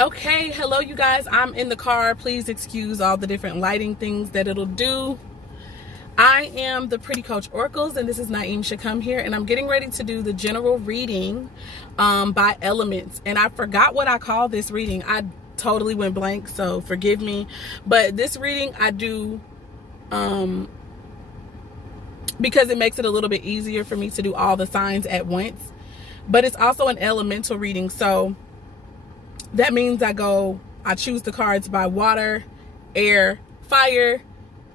Okay, hello you guys. I'm in the car. Please excuse all the different lighting things that it'll do. I am the Pretty Coach Oracles, and this is Naeem Shakam here, and I'm getting ready to do the general reading by elements. And I forgot what I call this reading. I totally went blank, so forgive me. But this reading I do because it makes it a little bit easier for me to do all the signs at once. But it's also an elemental reading, so that means I choose the cards by water, air, fire,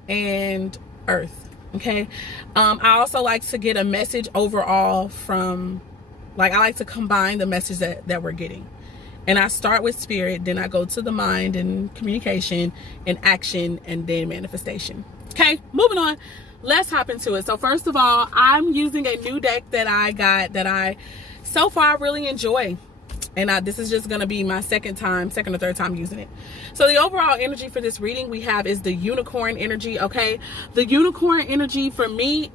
and earth. Okay. I also like to get a message overall from, I like to combine the message that we're getting. And I start with spirit, then I go to the mind and communication and action and then manifestation. Okay, moving on. Let's hop into it. So first of all, I'm using a new deck that I got that I so far really enjoy. And this is just going to be my second or third time using it. So the overall energy for this reading we have is the unicorn energy, okay? The unicorn energy for me,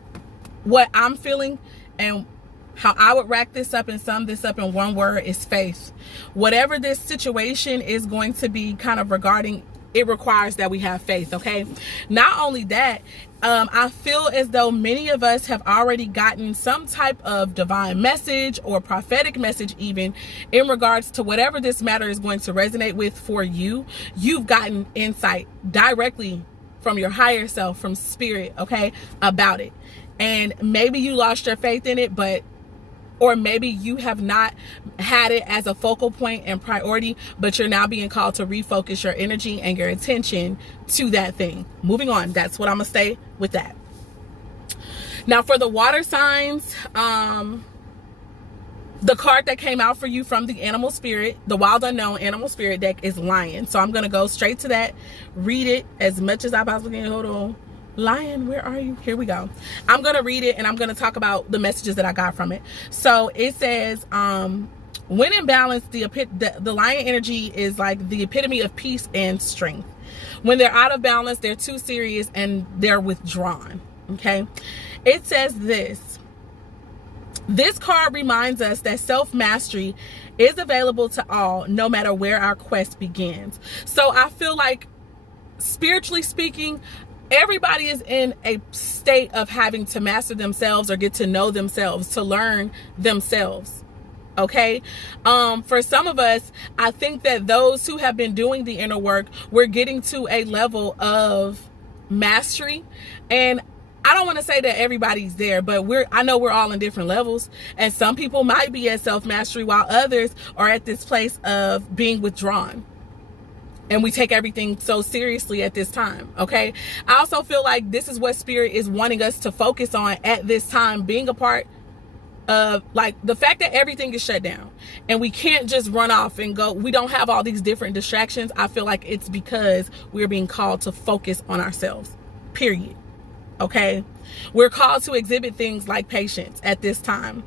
what I'm feeling and how I would rack this up and sum this up in one word is faith. Whatever this situation is going to be kind of regarding, it requires that we have faith, okay? Not only that, I feel as though many of us have already gotten some type of divine message or prophetic message even in regards to whatever this matter is going to resonate with for you. You've gotten insight directly from your higher self, from spirit, okay, about it. And maybe you lost your faith in it, or maybe you have not had it as a focal point and priority, but you're now being called to refocus your energy and your attention to that thing. Moving on. That's what I'm going to say with that. Now for the water signs, the card that came out for you from the animal spirit, the wild unknown animal spirit deck, is lion. So I'm going to go straight to that, read it as much as I possibly can. Hold on. Lion, where are you? Here we go. I'm going to read it and I'm going to talk about the messages that I got from it. So it says, when in balance, the lion energy is like the epitome of peace and strength. When they're out of balance, they're too serious and they're withdrawn. Okay. It says this card reminds us that self-mastery is available to all, no matter where our quest begins. So I feel like, spiritually speaking, everybody is in a state of having to master themselves or get to know themselves, to learn themselves. Okay. For some of us, I think that those who have been doing the inner work, we're getting to a level of mastery. And I don't want to say that everybody's there, but I know we're all in different levels. And some people might be at self-mastery while others are at this place of being withdrawn. And we take everything so seriously at this time, okay? I also feel like this is what spirit is wanting us to focus on at this time, being a part of, like, the fact that everything is shut down and we can't just run off and go. We don't have all these different distractions. I feel like it's because we're being called to focus on ourselves, period, okay? We're called to exhibit things like patience at this time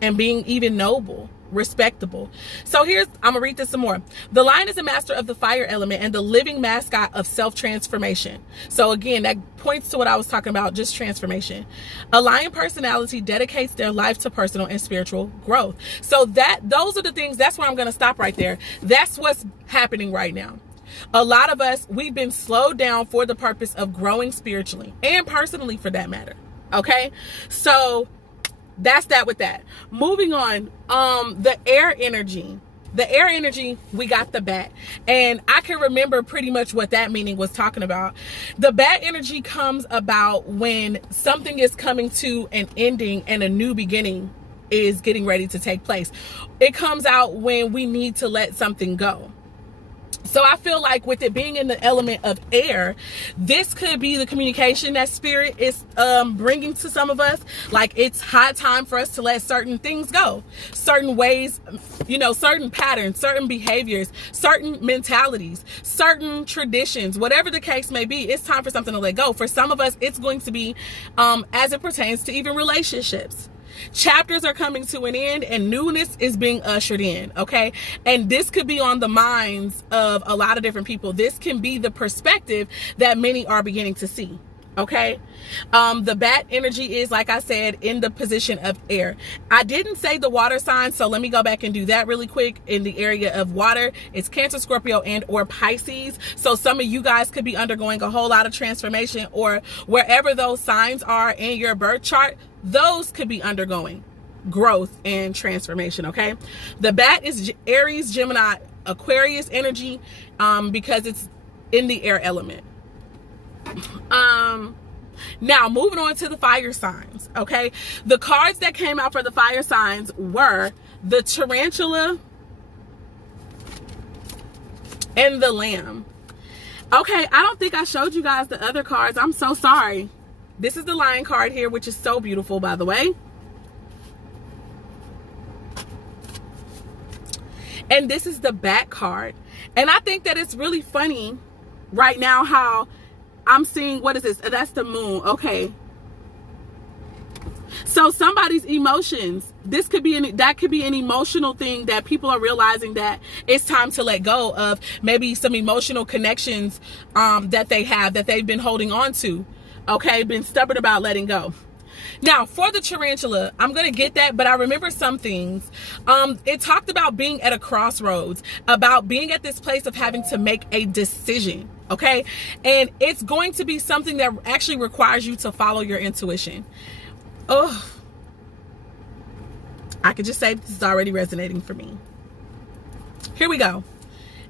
and being even noble, respectable. So I'm gonna read this some more. The lion is a master of the fire element and the living mascot of self-transformation. So again, that points to what I was talking about, just transformation. A lion personality dedicates their life to personal and spiritual growth. So those are the things. That's where I'm gonna stop right there. That's what's happening right now. A lot of us, we've been slowed down for the purpose of growing spiritually and personally, for that matter. Okay, so that's that with that. Moving on, the air energy. The air energy, we got the bat. And I can remember pretty much what that meaning was talking about. The bat energy comes about when something is coming to an ending and a new beginning is getting ready to take place. It comes out when we need to let something go. So I feel like with it being in the element of air, this could be the communication that spirit is bringing to some of us. Like, it's high time for us to let certain things go, certain ways, certain patterns, certain behaviors, certain mentalities, certain traditions, whatever the case may be. It's time for something to let go. For some of us, it's going to be as it pertains to even relationships. Chapters are coming to an end and newness is being ushered in, okay? And this could be on the minds of a lot of different people. This can be the perspective that many are beginning to see, Okay. The bat energy is, like I said, in the position of air. I didn't say the water signs, so let me go back and do that really quick. In the area of water, it's Cancer, Scorpio, and or Pisces. So some of you guys could be undergoing a whole lot of transformation, or wherever those signs are in your birth chart, those could be undergoing growth and transformation. Okay. The bat is Aries, Gemini, Aquarius energy, because it's in the air element. Now moving on to the fire signs. Okay, the cards that came out for the fire signs were the tarantula and the lamb. Okay, I don't think I showed you guys the other cards. I'm so sorry. This is the lion card here, which is so beautiful, by the way. And this is the bat card. And I think that it's really funny right now how I'm seeing, what is this? That's the moon. Okay. So somebody's emotions, this could be that could be an emotional thing that people are realizing that it's time to let go of, maybe some emotional connections that they have, that they've been holding on to. Okay, been stubborn about letting go. Now, for the tarantula, I'm going to get that, but I remember some things. It talked about being at a crossroads, about being at this place of having to make a decision, okay? And it's going to be something that actually requires you to follow your intuition. Oh, I could just say this is already resonating for me. Here we go.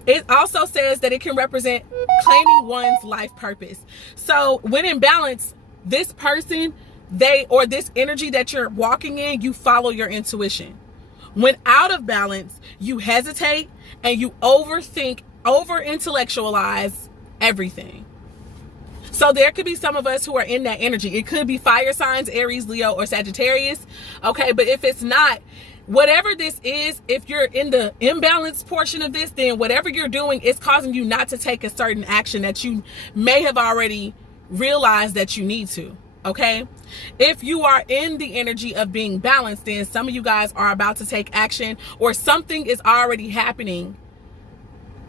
It also says that it can represent claiming one's life purpose. So when in balance, this person, this energy that you're walking in, you follow your intuition. When out of balance, you hesitate and you overthink, over-intellectualize everything. So there could be some of us who are in that energy. It could be fire signs, Aries, Leo, or Sagittarius. Okay, but if it's not, whatever this is, if you're in the imbalance portion of this, then whatever you're doing is causing you not to take a certain action that you may have already realized that you need to. Okay, if you are in the energy of being balanced, then some of you guys are about to take action, or something is already happening.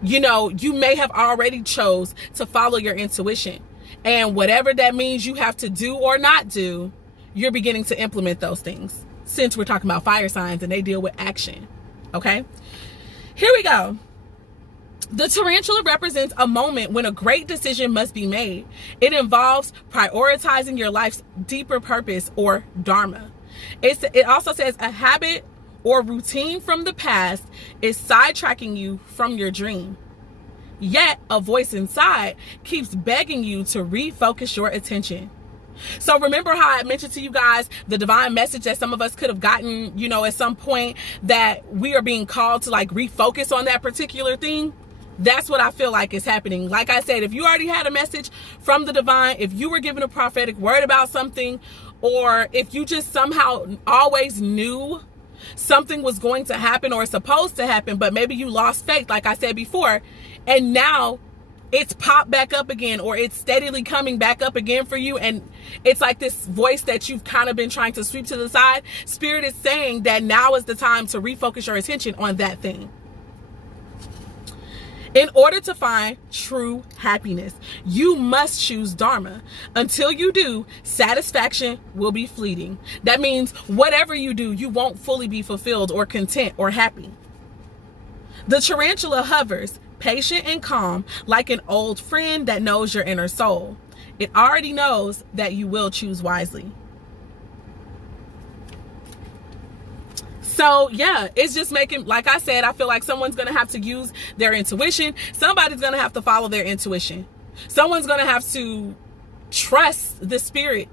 You know, you may have already chose to follow your intuition, and whatever that means you have to do or not do, you're beginning to implement those things, since we're talking about fire signs and they deal with action. Okay, here we go. The tarantula represents a moment when a great decision must be made. It involves prioritizing your life's deeper purpose, or dharma. It also says a habit or routine from the past is sidetracking you from your dream. Yet a voice inside keeps begging you to refocus your attention. So remember how I mentioned to you guys the divine message that some of us could have gotten, you know, at some point, that we are being called to like refocus on that particular thing? That's what I feel like is happening. Like I said, if you already had a message from the divine, if you were given a prophetic word about something, or if you just somehow always knew something was going to happen or supposed to happen, but maybe you lost faith, like I said before, and now it's popped back up again, or it's steadily coming back up again for you, and it's like this voice that you've kind of been trying to sweep to the side. Spirit is saying that now is the time to refocus your attention on that thing. In order to find true happiness, you must choose dharma. Until you do, satisfaction will be fleeting. That means whatever you do, you won't fully be fulfilled or content or happy. The tarantula hovers, patient and calm, like an old friend that knows your inner soul. It already knows that you will choose wisely. So yeah, it's just making, like I said, I feel like someone's going to have to use their intuition. Somebody's going to have to follow their intuition. Someone's going to have to trust the spirit.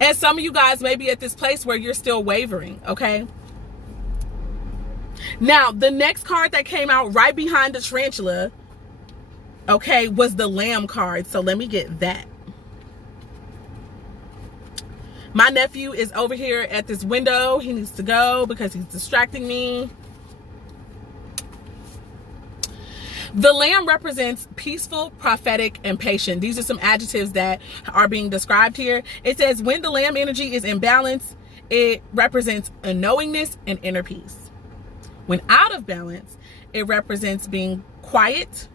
And some of you guys may be at this place where you're still wavering, okay? Now, the next card that came out right behind the tarantula, okay, was the lamb card. So let me get that. My nephew is over here at this window. He needs to go because he's distracting me. The lamb represents peaceful, prophetic, and patient. These are some adjectives that are being described here. It says when the lamb energy is in balance, it represents a knowingness and inner peace. When out of balance, it represents being quiet,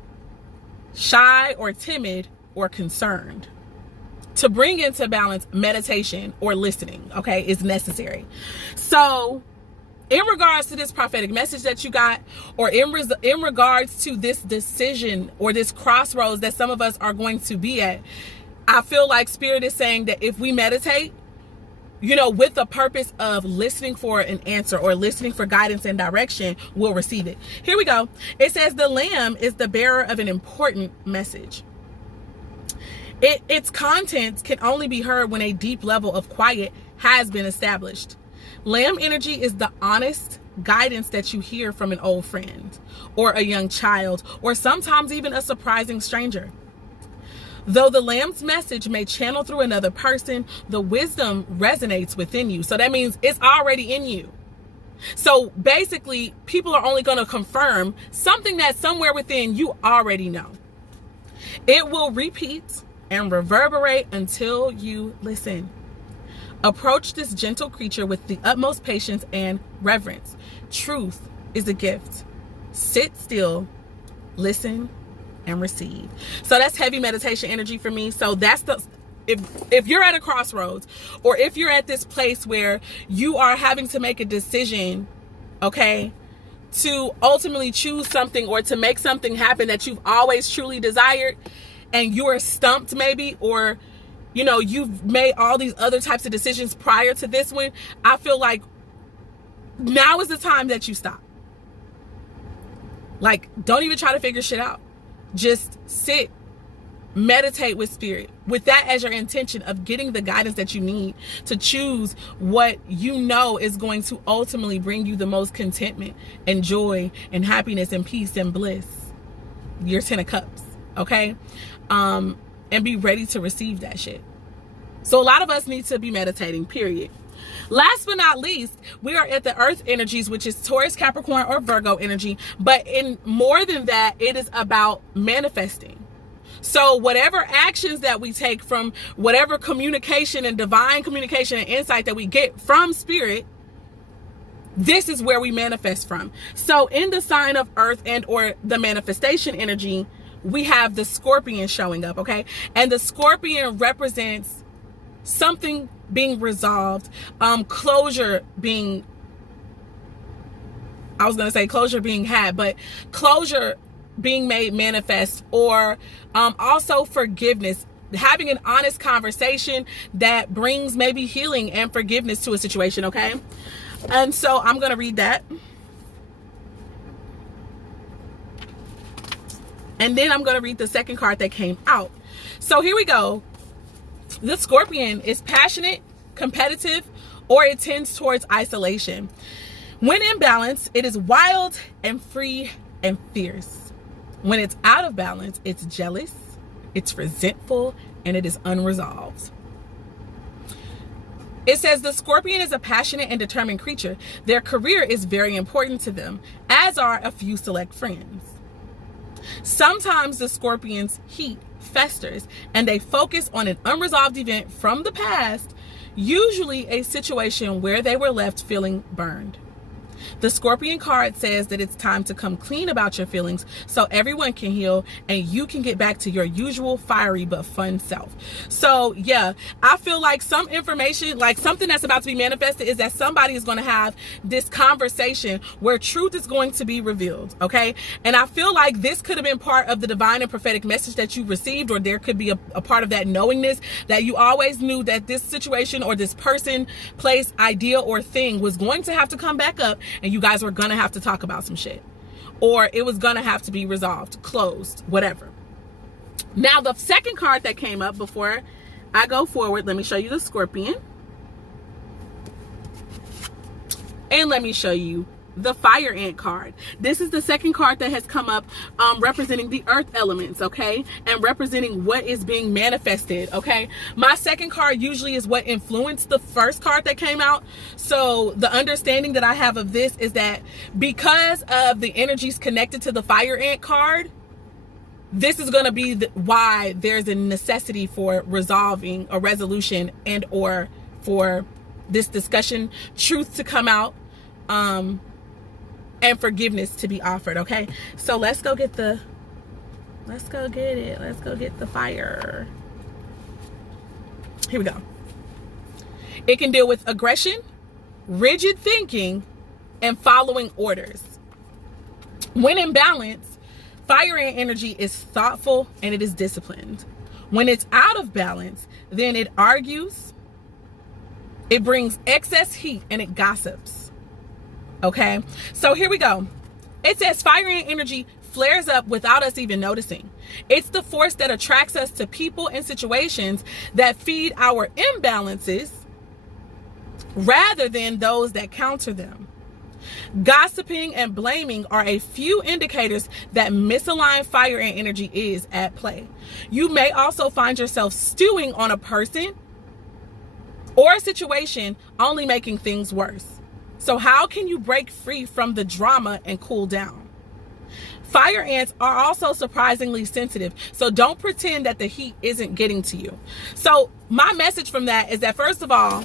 shy, or timid, or concerned. to bring into balance, meditation or listening, okay, is necessary. So in regards to this prophetic message that you got, or in regards to this decision or this crossroads that some of us are going to be at, I feel like Spirit is saying that if we meditate, you know, with the purpose of listening for an answer or listening for guidance and direction, we'll receive it. Here we go. It says the Lamb is the bearer of an important message. Its contents can only be heard when a deep level of quiet has been established. Lamb energy is the honest guidance that you hear from an old friend or a young child or sometimes even a surprising stranger. Though the Lamb's message may channel through another person, the wisdom resonates within you. So that means it's already in you. So basically, people are only going to confirm something that somewhere within you already know. It will repeat and reverberate until you listen. Approach this gentle creature with the utmost patience and reverence. Truth is a gift. Sit still, listen, and receive. So that's heavy meditation energy for me. So that's the, if you're at a crossroads, or if you're at this place where you are having to make a decision, okay, to ultimately choose something or to make something happen that you've always truly desired, and you're stumped maybe, or you know, you've made all these other types of decisions prior to this one, I feel like now is the time that you stop. Like, don't even try to figure shit out. Just sit, meditate with Spirit, with that as your intention of getting the guidance that you need to choose what you know is going to ultimately bring you the most contentment and joy and happiness and peace and bliss. Your 10 of Cups, okay? And be ready to receive that shit. So a lot of us need to be meditating, period. Last but not least, we are at the earth energies, which is Taurus, Capricorn, or Virgo energy. But in more than that, it is about manifesting. So whatever actions that we take from whatever communication and divine communication and insight that we get from Spirit, this is where we manifest from. So in the sign of earth and or the manifestation energy, we have the Scorpion showing up, okay? And the Scorpion represents something being resolved, closure being, I was going to say closure being had, but closure being made manifest, or also forgiveness, having an honest conversation that brings maybe healing and forgiveness to a situation, okay? And so I'm going to read that. And then I'm going to read the second card that came out. So here we go. The Scorpion is passionate, competitive, or it tends towards isolation. When in balance, it is wild and free and fierce. When it's out of balance, it's jealous, it's resentful, and it is unresolved. It says the Scorpion is a passionate and determined creature. Their career is very important to them, as are a few select friends. Sometimes the Scorpion's heat festers and they focus on an unresolved event from the past, usually a situation where they were left feeling burned. The Scorpion card says that it's time to come clean about your feelings so everyone can heal and you can get back to your usual fiery but fun self. So yeah, I feel like some information, like something that's about to be manifested, is that somebody is going to have this conversation where truth is going to be revealed, okay? And I feel like this could have been part of the divine and prophetic message that you received, or there could be a part of that knowingness that you always knew that this situation or this person, place, idea, or thing was going to have to come back up, and you guys were gonna have to talk about some shit, or it was gonna have to be resolved, closed, whatever. Now the second card that came up, before I go forward, let me show you the Scorpion, and let me show you the Fire Ant card. This is the second card that has come up, representing the earth elements, okay, and representing what is being manifested, okay. My second card usually is what influenced the first card that came out. So the understanding that I have of this is that because of the energies connected to the Fire Ant card, this is going to be why there's a necessity for resolving a resolution and or for this discussion, truth to come out, and forgiveness to be offered, okay? So let's go get the fire. Here we go. It can deal with aggression, rigid thinking, and following orders. When in balance, fire ant energy is thoughtful and it is disciplined. When it's out of balance, then it argues, it brings excess heat, and it gossips. Okay, so here we go. It says fire ant energy flares up without us even noticing. It's the force that attracts us to people and situations that feed our imbalances rather than those that counter them. Gossiping and blaming are a few indicators that misaligned fire ant energy is at play. You may also find yourself stewing on a person or a situation, only making things worse. So how can you break free from the drama and cool down? Fire ants are also surprisingly sensitive, so don't pretend that the heat isn't getting to you. So my message from that is that, first of all,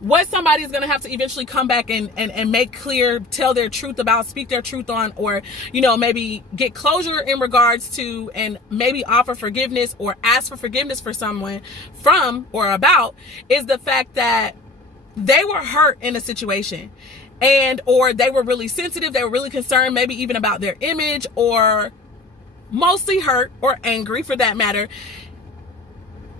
what somebody is going to have to eventually come back and make clear, tell their truth about, speak their truth on, or, you know, maybe get closure in regards to, and maybe offer forgiveness or ask for forgiveness for someone from or about, is the fact that they were hurt in a situation, and or they were really sensitive, they were really concerned, maybe even about their image, or mostly hurt or angry for that matter.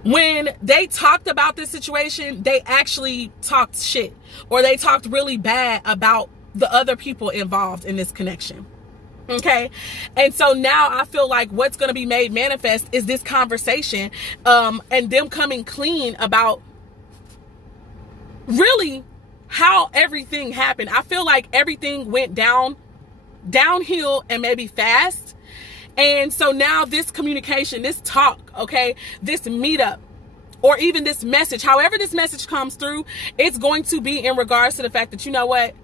When they talked about this situation, they actually talked shit, or they talked really bad about the other people involved in this connection. Okay. And so now I feel like what's going to be made manifest is this conversation, and them coming clean about really how everything happened. I feel like everything went downhill and maybe fast. And so now this communication, this talk, okay, this meetup, or even this message, however this message comes through, it's going to be in regards to the fact that, you know what,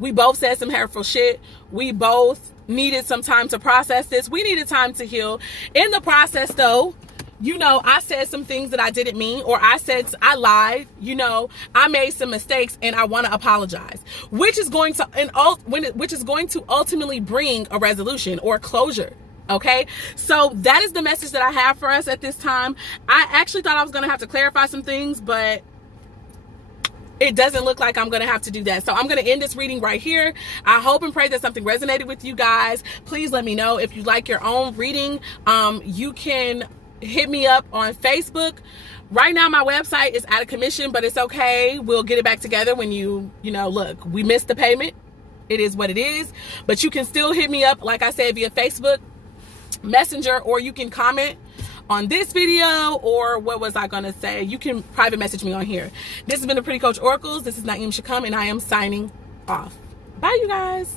we both said some hurtful shit. We both needed some time to process this. We needed time to heal. In the process, though, you know, I said some things that I didn't mean, or I lied, you know, I made some mistakes, and I want to apologize, which is going to ultimately bring a resolution or closure. Okay, so that is the message that I have for us at this time. I actually thought I was going to have to clarify some things, but it doesn't look like I'm going to have to do that. So I'm going to end this reading right here. I hope and pray that something resonated with you guys. Please let me know if you'd like your own reading. You can hit me up on Facebook. Right now, my website is out of commission, but it's okay. We'll get it back together when you know, look, we missed the payment. It is what it is, but you can still hit me up, like I said, via Facebook Messenger, or you can comment on this video, or what was I gonna say? You can private message me on here. This has been the Pretty Coach Oracles. This is Naeem Shakam, and I am signing off. Bye, you guys.